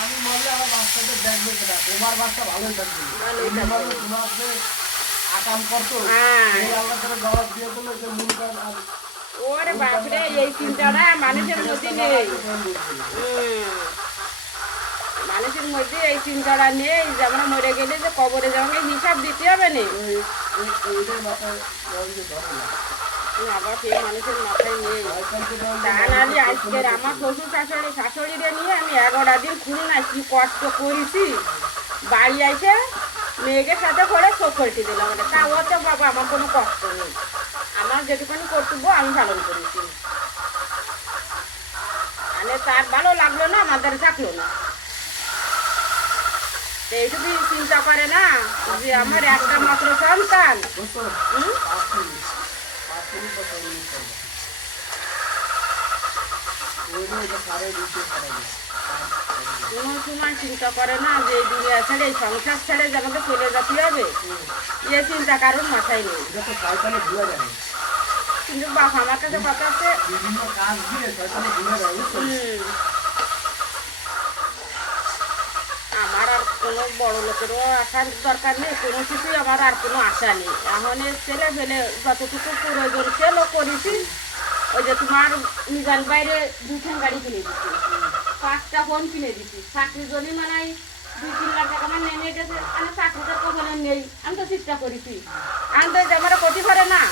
আমি বললে আমার বাচ্চাদের দেখবে কেনা, তোমার বাচ্চা ভালোই থাকবে। ভালোই থাকবে। তোমার যে আকাম করতো হ্যাঁ। এই আল্লাহ তাআলা জবাব দিয়ে দিল যে মুনকার আর ওরে বাপরে, এই চিন্তাটা মানুষের মধ্যে নেই। মানুষের মধ্যে এই চিন্তাটা নেই যে আমরা মরে গেলে যে কবরে যাওয়া হিসাব দিতে হবে না। এইটাই মাথায় যে ধরে না। আবার সেই মানুষের মাথায় নেই। তা নাহলে আজকের আমার শ্বশুর শাশুড়িরে নিয়ে আমি 11টা দিন খুলি না, কি কষ্ট করেছি। বাড়ি আইসে মেয়েকে সাথে করে চোখ করতে দিলাম, তা তো বাবা আমার কোনো কষ্ট নেই। আমার যেটুকুনি কর্তব্য আমি পালন করেছি। মানে তার ভালো লাগলো না, আমাদের থাকলো না। এইটুকু চিন্তা করে না যে আমার একটা মাত্র সন্তান। কোনো সময় চিন্তা করে না যে এই দুনিয়া ছেড়ে, এই সংসার ছেড়ে যে আমাকে চলে যেতে হবে, এ চিন্তা কারোর মাথায় নেই। কিন্তু বাবা আমার কাছে কথা আছে, আমার আর কোনো বড় লোকেরও আসার দরকার নেই, কোনো কিছুই আমার আর কোনো আশা নেই। এখন ছেলে ফেলে যতটুকু প্রয়োজন ছিল করেছি। ওই যে তোমার নিজান বাইরে 2 গাড়ি কিনে দিচ্ছি, 5টা ফোন কিনে দিচ্ছি। চাকরির জন্য মানে 2-3 লাখ টাকা আমার নেমে গেছে। আমি চাকরিটা কখনো নেই, আমি তো চেষ্টা করেছি। আমি তো যে আমার ক্ষতি করে না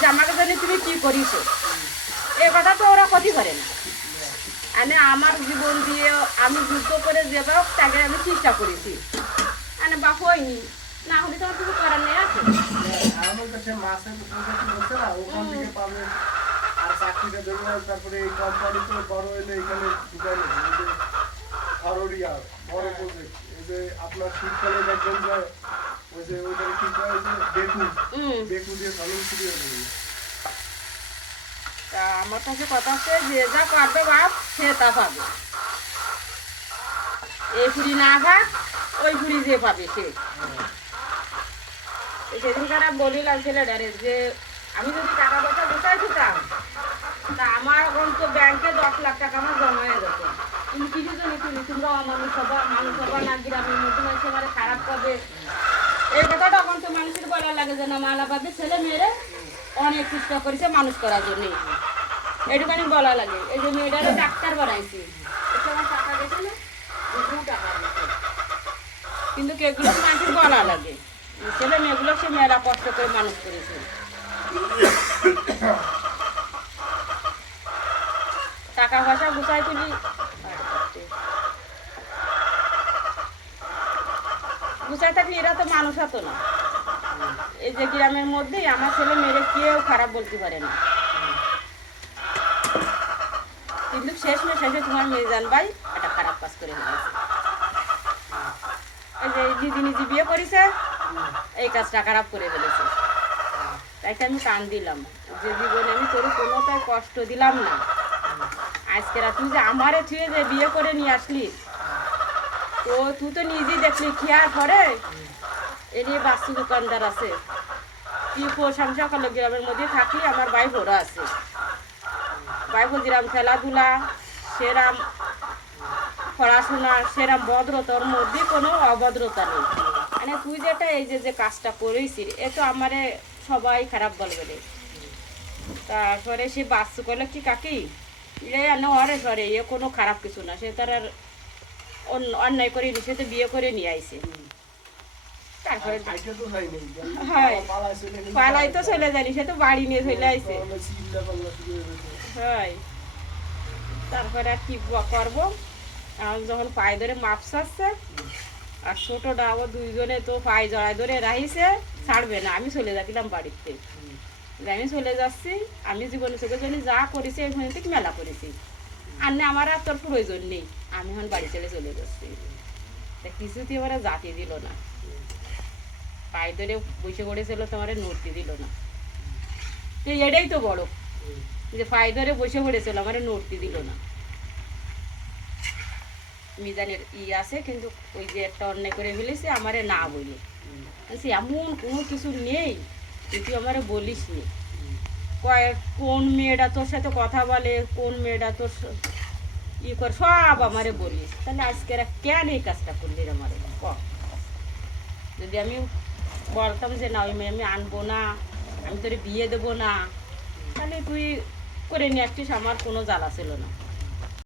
যে আমাকে জন্য তুমি কি করিছো, এ কথা তো ওরা ক্ষতি করে না। মানে আমার জীবন দিয়ে আমি যুদ্ধ করে যে হোক তাকে আমি চেষ্টা করেছি। মানে বাপ হয়নি না হলে তোমার কিছু করার নেই আছে। আর চাকরিটা দেবো, তারপরে এই কোম্পানিতে বড় হইলে এখানে ঢুকাইলে হররিয়া বড় প্রজেক্ট। এই যে আপনার শীতকালে দেখবেন যে ওই যে ওইখানে কি করা হয়েছে বেকু দিয়ে ফলন শুরু হয়ে যাবে। তা আমার কাছে কথা আছে, যে যা পারবে বাপ সে তা পাবে। এই ফুড়ি না খাক ওই ফুড়ি যে পাবে সে। সেদিনকার বলিলাম ছেলেটারে যে আমি যদি টাকা পয়সা গোছাই দিতাম তা আমার এখন তো ব্যাংকে 10 লাখ টাকা আমার জমা হয়ে যেত। তুমি কিছু জন্য তুমি তোমরা মানুষ হবা না, গ্রামের মধ্যে মানুষ আমার খারাপ পাবে, এই কথাটা এখন তো মানুষের বলার লাগে যে না মালা পাবে ছেলে মেয়েরে অনেক চেষ্টা করেছে মানুষ করার জন্যই, এটুখানি বলা লাগে। এই যে মেয়েটারে ডাক্তার বানাইছি, আমার টাকা গেছে না, টাকা গেছে, কিন্তু এগুলো মানুষের বলা লাগে ছেলে মেয়েগুলো সে মেয়েরা কষ্ট করে মানুষ করেছে। টাকা পয়সা গুছাই তুলি গুছাই থাকলে এরা তো মানুষ হতো না। এই যে গ্রামের মধ্যেই আমার ছেলে মেয়েরে কেউ খারাপ বলতে পারে না, কিন্তু শেষে তোমার মেজান ভাই একটা খারাপ কাজ করে ফেলেছে। এই যে নিজে বিয়ে করেছে, এই কাজটা খারাপ করে ফেলেছে। তাই আমি কান দিলাম যে জীবনে আমি তোর কোনোটাই কষ্ট দিলাম না। আজকে তুই যে আমারে ছুঁয়ে যে বিয়ে করে নিয়ে আসলি, তো তুই তো নিজেই দেখলি খেয়ার পরে এর বাস্তু দোকানদার আছে, তুই প্রশংসা করলো গ্রামের মধ্যে থাকলি। আমার ভাই ভোরা আছে, ভাই যেরাম খেলাধুলা সেরাম পড়াশোনা সেরাম ভদ্রতার মধ্যে কোনো অভদ্রতা নেই। মানে তুই যেটা এই যে কাজটা করেছিস এ তো আমারে সবাই খারাপ বলবে রে। তারপরে সে বাস্তু করলো কি কাকি অরে সরে এ কোনো খারাপ কিছু না, সে তার আর অন্যায় করে সে তো বিয়ে করে নিয়ে আইছে। তারপরে পালাই তো চলে যায়নি, সে তো বাড়ি নিয়ে চলে আইছে। হয় তারপরে আর কি করবো, যখন পায়ে ধরে মাপ চাচ্ছে আর ছোটটা আবার দুইজনে তো পায়ে জড়ায় ধরে রাখিছে, ছাড়বে না। আমি চলে যাচ্ছিলাম বাড়িতে, আমি চলে যাচ্ছি। আমি জীবনে চোখের জন্য যা করেছি এই থেকে মেলা করেছি, আর না আমার আর তোর প্রয়োজন নেই। আমি এখন বাড়ি চলে যাচ্ছি। তা কিছুতেই ওরা জাতি দিল না, পায়ে ধরে বসে পড়েছিল, তোমার নড়তে দিল না। তো এটাই তো বড়, যে পায়ে ধরে বসে পড়েছিল আমার নড়তে দিল না। মিজানের আছে, কিন্তু ওই যে একটা অন্যায় করে ফেলেছে আমারে না বলি, এমন কোনো কিছু নেই তুই আমারে বলিস নি। কোন মেয়েটা তোর সাথে কথা বলে, কোন মেয়েটা তোর ই কর সব আমারে বলিস, তাহলে আজকে কেন এই কাজটা করলি রে আমারে ক? যদি আমি বলতাম যে না ওই মেয়ে আমি আনবো না, আমি তোরে বিয়ে দেবো না, তাহলে তুই করে নিয়ে আসছিস, আমার কোনো জ্বালা ছিল না।